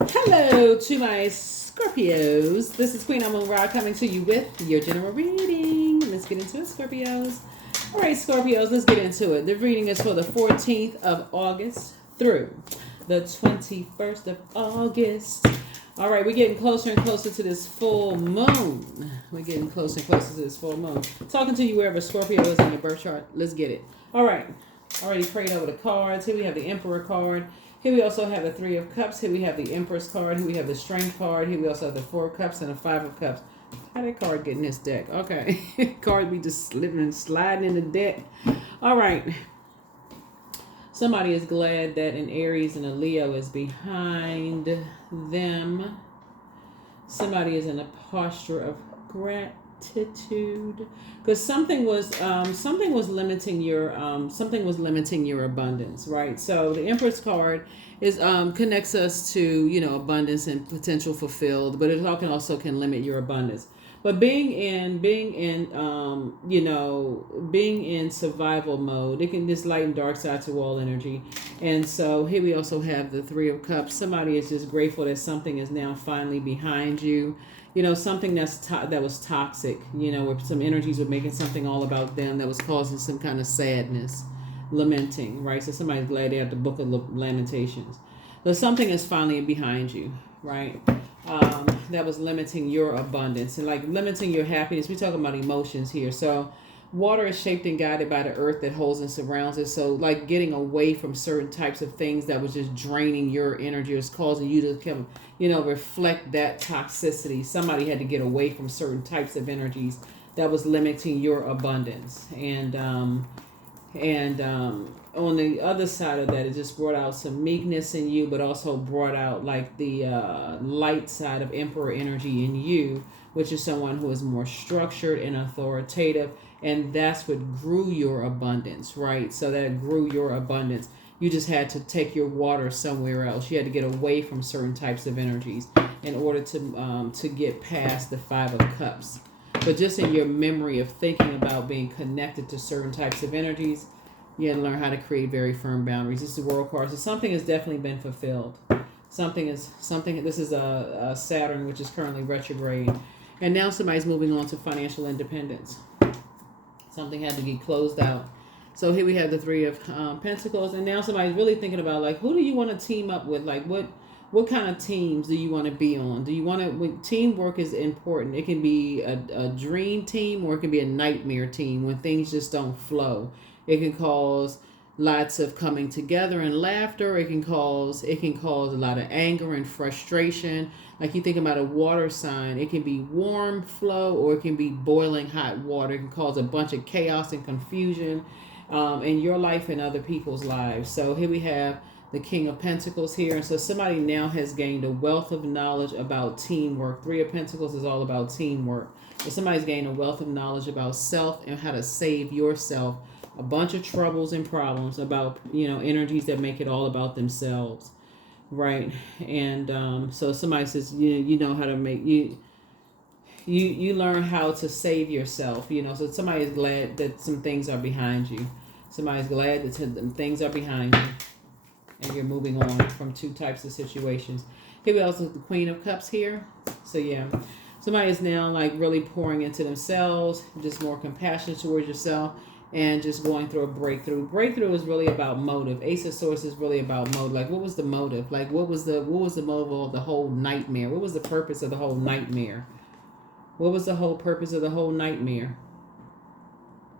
Hello to my Scorpios. This is Queen Amun Ra coming to you with your general reading. Let's get into it, Scorpios. All right, Scorpios, let's get into it. The reading is for the 14th of August through the 21st of August. All right, we're getting closer and closer to this full moon. We're getting closer and closer to this full moon. Talking to you wherever Scorpio is in your birth chart. Let's get it. All right. Already prayed over the cards. Here we have the Emperor card. Here we also have the Three of Cups. Here we have the Empress card. Here we have the Strength card. Here we also have the Four of Cups and the Five of Cups. How did that card get in this deck? Okay. Card be just slipping and sliding in the deck. All right. Somebody is glad that an Aries and a Leo is behind them. Somebody is in a posture of gratitude because something was limiting your abundance, right? So the Empress card is connects us to abundance and potential fulfilled, but it can limit your abundance. But being in survival mode, it can just light and dark side to all energy. And so here we also have the Three of Cups. Somebody is just grateful that something is now finally behind you. Something that was toxic, where some energies were making something all about them that was causing some kind of sadness, lamenting, right? So somebody's glad they have the Book of Lamentations. But something is finally behind you, right? That was limiting your abundance and like limiting your happiness. We're talking about emotions here. So water is shaped and guided by the earth that holds and surrounds it. So like getting away from certain types of things that was just draining your energy, was causing you to come, reflect that toxicity. Somebody had to get away from certain types of energies that was limiting your abundance. And on the other side of that, it just brought out some meekness in you, but also brought out like the light side of Emperor energy in you, which is someone who is more structured and authoritative. And that's what grew your abundance, right? So that grew your abundance. You just had to take your water somewhere else. You had to get away from certain types of energies in order to get past the Five of Cups. But just in your memory of thinking about being connected to certain types of energies, you had to learn how to create very firm boundaries. This is the World card. So something has definitely been fulfilled. This is a Saturn, which is currently retrograde. And now somebody's moving on to financial independence. Something had to get closed out. So here we have the Three of Pentacles. And now somebody's really thinking about, like, who do you want to team up with? Like, what kind of teams do you want to be on? Do you want to, teamwork is important. It can be a dream team or it can be a nightmare team when things just don't flow. It can cause lots of coming together and laughter. It can cause a lot of anger and frustration. Like you think about a water sign, it can be warm flow or it can be boiling hot water. It can cause a bunch of chaos and confusion in your life and other people's lives. So here we have the King of Pentacles here. And so somebody now has gained a wealth of knowledge about teamwork. Three of Pentacles is all about teamwork. So somebody's gained a wealth of knowledge about self and how to save yourself. A bunch of troubles and problems about, energies that make it all about themselves. Right. And so somebody says, you know how to make you learn how to save yourself, so somebody is glad that some things are behind you. Somebody's glad that some things are behind you and you're moving on from two types of situations. Here we also have the Queen of Cups here. So yeah, somebody is now like really pouring into themselves, just more compassion towards yourself, and just going through a breakthrough. Breakthrough is really about motive. Ace of Swords is really about motive. Like, what was the motive? Like, what was the motive of the whole nightmare? What was the purpose of the whole nightmare? What was the whole purpose of the whole nightmare?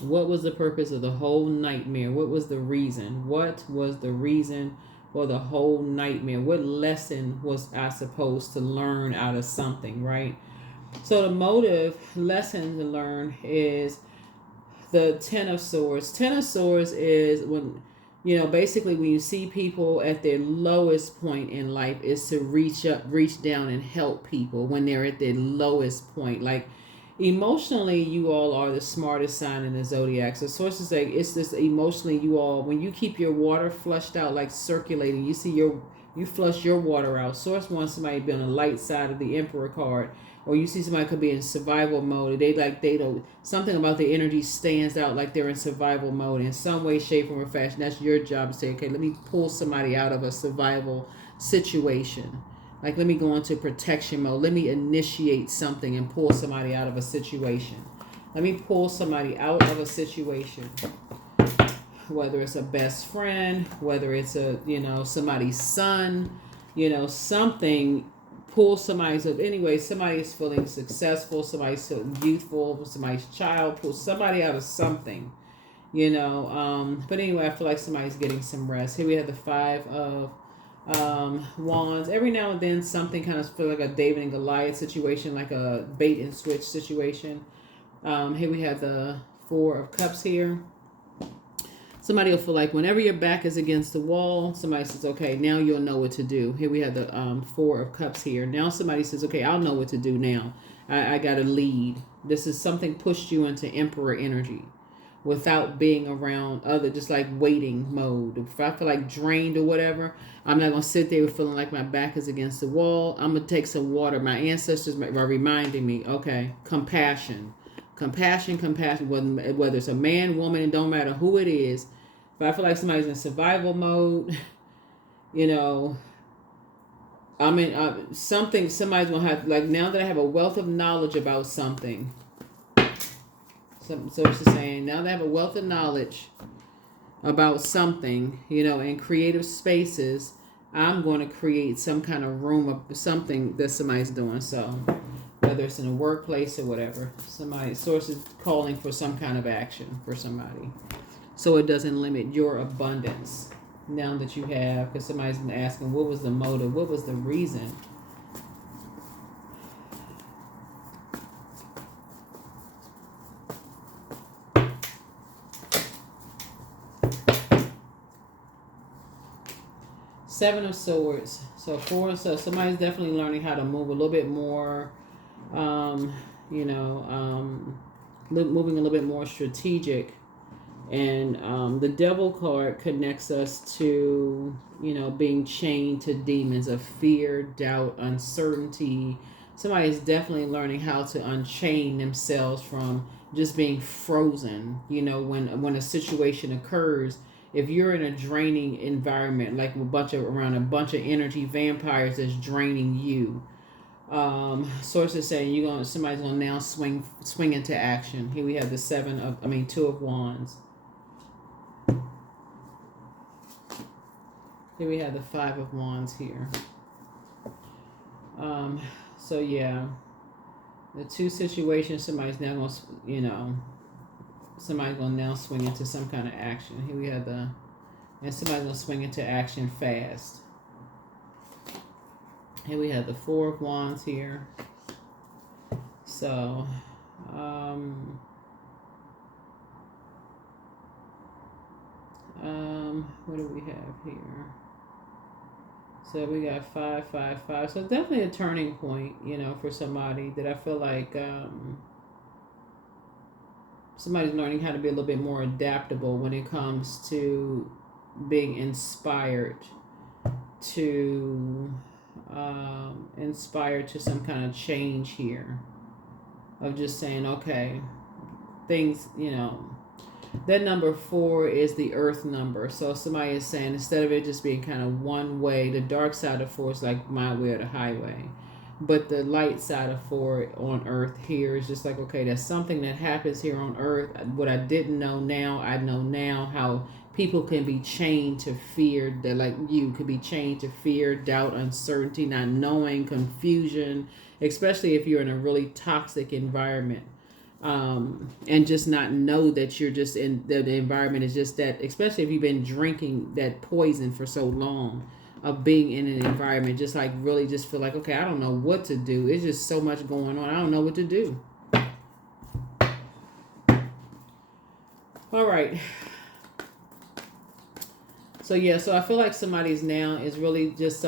What was the purpose of the whole nightmare? What was the reason? What was the reason for the whole nightmare? What lesson was I supposed to learn out of something, right? So the motive lesson to learn is the Ten of Swords. Ten of Swords is when, basically when you see people at their lowest point in life is to reach down and help people when they're at their lowest point. Like emotionally, you all are the smartest sign in the zodiac. So sources say it's this emotionally, you all, when you keep your water flushed out, like circulating, you flush your water out. Source wants somebody to be on the light side of the Emperor card. Or you see somebody could be in survival mode. They don't, something about the energy stands out like they're in survival mode in some way, shape, or fashion. That's your job to say, okay, let me pull somebody out of a survival situation. Like, let me go into protection mode. Let me initiate something and pull somebody out of a situation. Let me pull somebody out of a situation. Whether it's a best friend, whether it's a, somebody's son, something, pull somebody's up. Anyway, somebody's feeling successful, somebody's so youthful, somebody's child, pull somebody out of something, But anyway, I feel like somebody's getting some rest. Here we have the 5 of wands. Every now and then something kind of feel like a David and Goliath situation, like a bait and switch situation. Here we have the 4 of cups here. Somebody will feel like whenever your back is against the wall, somebody says, okay, now you'll know what to do. Here we have the 4 of cups here. Now somebody says, okay, I'll know what to do now. I got to lead. This is something pushed you into emperor energy without being around other, just like waiting mode. If I feel like drained or whatever, I'm not going to sit there feeling like my back is against the wall. I'm going to take some water. My ancestors are reminding me, okay, compassion, whether it's a man, woman, it don't matter who it is. If I feel like somebody's in survival mode, I'm in something, somebody's going to have, like, now that I have a wealth of knowledge about something, so she's saying, now that I have a wealth of knowledge about something, in creative spaces, I'm going to create some kind of room of something that somebody's doing. So whether it's in a workplace or whatever, source is calling for some kind of action for somebody. So it doesn't limit your abundance now that you have, because somebody's been asking, what was the motive? What was the reason? Seven of Swords. So somebody's definitely learning how to move a little bit more, moving a little bit more strategic. And the Devil card connects us to, being chained to demons of fear, doubt, uncertainty. Somebody's definitely learning how to unchain themselves from just being frozen. When a situation occurs, if you're in a draining environment, like around a bunch of energy vampires that's draining you, source is saying somebody's gonna now swing into action. Here we have the 2 of Wands. Here we have the 5 of Wands here. So yeah, the 2 situations, somebody's now gonna, somebody's gonna now swing into some kind of action. Here we have and somebody's gonna swing into action fast. Here we have the 4 of Wands here. So, what do we have here? So we got 5, 5, 5. So definitely a turning point, for somebody that I feel like somebody's learning how to be a little bit more adaptable when it comes to being inspired to some kind of change here, of just saying, okay, things, that number 4 is the earth number. So somebody is saying, instead of it just being kind of one way, the dark side of 4 is like my way or the highway. But the light side of 4 on earth here is just like, okay, there's something that happens here on earth. What I didn't know now, I know now. How people can be chained to fear, that like you could be chained to fear, doubt, uncertainty, not knowing, confusion, especially if you're in a really toxic environment. And just not know that you're just in the environment is just that, especially if you've been drinking that poison for so long, of being in an environment, just like really just feel like, okay, I don't know what to do. It's just so much going on. I don't know what to do. All right. So yeah, so I feel like somebody's now is really just,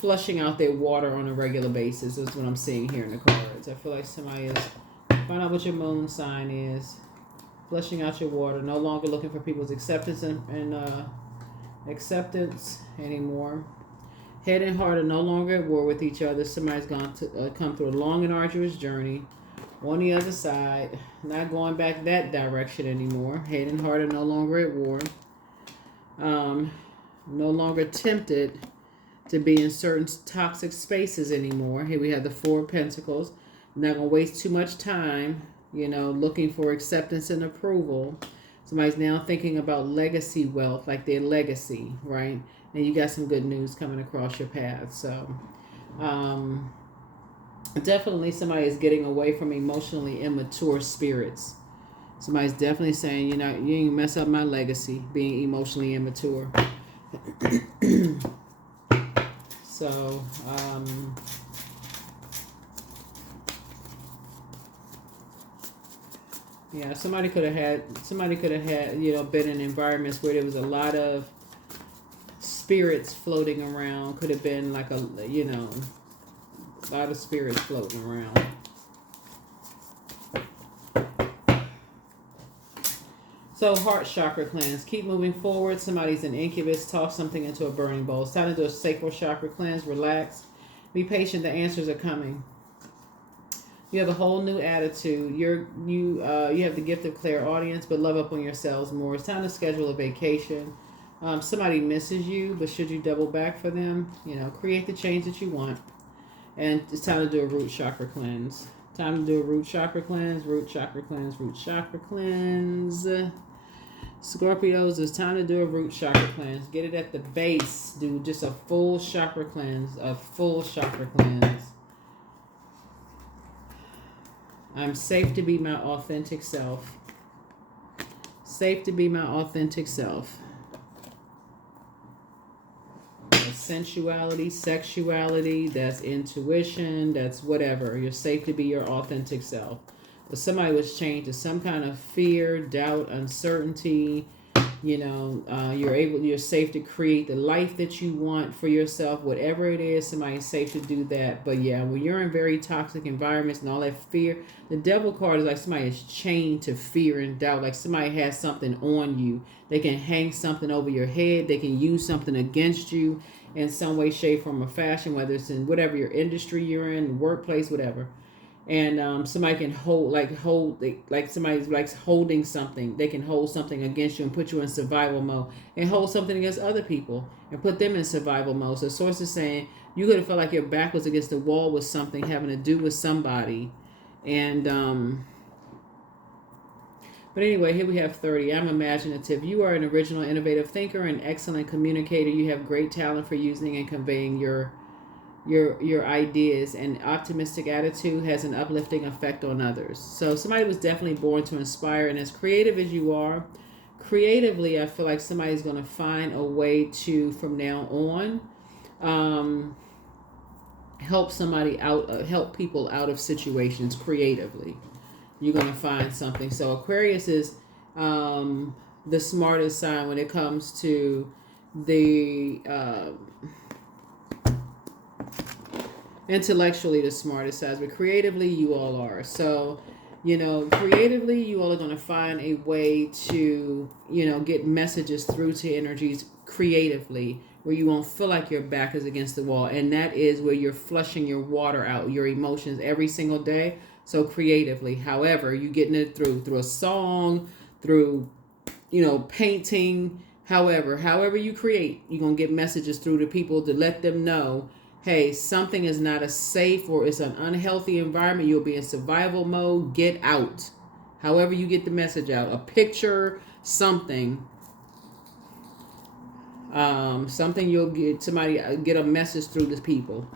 flushing out their water on a regular basis is what I'm seeing here in the cards. I feel like somebody is, find out what your moon sign is, flushing out your water, no longer looking for people's acceptance and acceptance anymore. Head and heart are no longer at war with each other. Somebody's gone to come through a long and arduous journey. On the other side, not going back that direction anymore. Head and heart are no longer at war. No longer tempted to be in certain toxic spaces anymore. Here we have the Four of Pentacles. Not going to waste too much time, looking for acceptance and approval. Somebody's now thinking about legacy wealth, like their legacy, right? And you got some good news coming across your path. So, definitely somebody is getting away from emotionally immature spirits. Somebody's definitely saying, you ain't mess up my legacy being emotionally immature. So, yeah, somebody could have had, been in environments where there was a lot of spirits floating around. Could have been like a lot of spirits floating around. So heart chakra cleanse. Keep moving forward. Somebody's an incubus. Toss something into a burning bowl. It's time to do a sacral chakra cleanse. Relax. Be patient. The answers are coming. You have a whole new attitude. You have the gift of clairaudience, but love up on yourselves more. It's time to schedule a vacation. Somebody misses you, but should you double back for them? Create the change that you want. And it's time to do a root chakra cleanse. Time to do a root chakra cleanse. Root chakra cleanse. Root chakra cleanse. Scorpios, it's time to do a root chakra cleanse. Get it at the base. Do just a full chakra cleanse. A full chakra cleanse. I'm safe to be my authentic self. Safe to be my authentic self. That's sensuality, sexuality, that's intuition, that's whatever. You're safe to be your authentic self. But somebody was chained to some kind of fear, doubt, uncertainty. You're safe to create the life that you want for yourself, whatever it is. Somebody's safe to do that. But yeah, when you're in very toxic environments and all that fear, the devil card is like somebody is chained to fear and doubt. Like somebody has something on you. They can hang something over your head. They can use something against you in some way, shape, form, or fashion, whether it's in whatever your industry you're in, workplace, whatever. And somebody can like somebody's like holding something. They can hold something against you and put you in survival mode, and hold something against other people and put them in survival mode. So the source is saying you could have felt like your back was against the wall with something having to do with somebody. And but anyway, here we have 30. I'm imaginative. You are an original, innovative thinker, an excellent communicator. You have great talent for using and conveying your ideas, and optimistic attitude has an uplifting effect on others. So somebody was definitely born to inspire, and as creative as you are, creatively, I feel like somebody's going to find a way to, from now on, help somebody out, help people out of situations creatively. You're going to find something. So Aquarius is the smartest sign when it comes to the intellectually the smartest sides, but creatively you all are. So, creatively you all are going to find a way to, get messages through to energies creatively, where you won't feel like your back is against the wall. And that is where you're flushing your water out, your emotions every single day. So creatively, however, you getting it through a song, through, painting, however you create, you're going to get messages through to people to let them know, hey, something is not a safe or it's an unhealthy environment. You'll be in survival mode. Get out. However you get the message out. A picture, something. Something you'll get somebody, get a message through to people.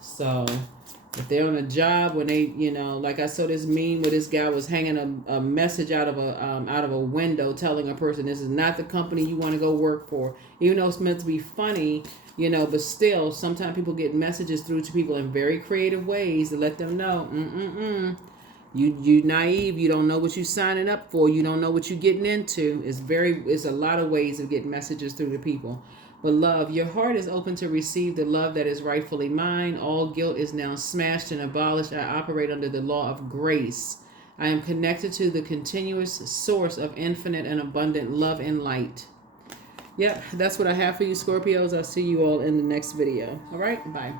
So if they're on a job, when they, like I saw this meme where this guy was hanging a message out of a window telling a person this is not the company you want to go work for, even though it's meant to be funny, but still sometimes people get messages through to people in very creative ways to let them know, you naive, you don't know what you're signing up for, you don't know what you're getting into. It's a lot of ways of getting messages through to people. But love, your heart is open to receive the love that is rightfully mine. All guilt is now smashed and abolished. I operate under the law of grace. I am connected to the continuous source of infinite and abundant love and light. Yep, that's what I have for you, Scorpios. I'll see you all in the next video. All right, bye.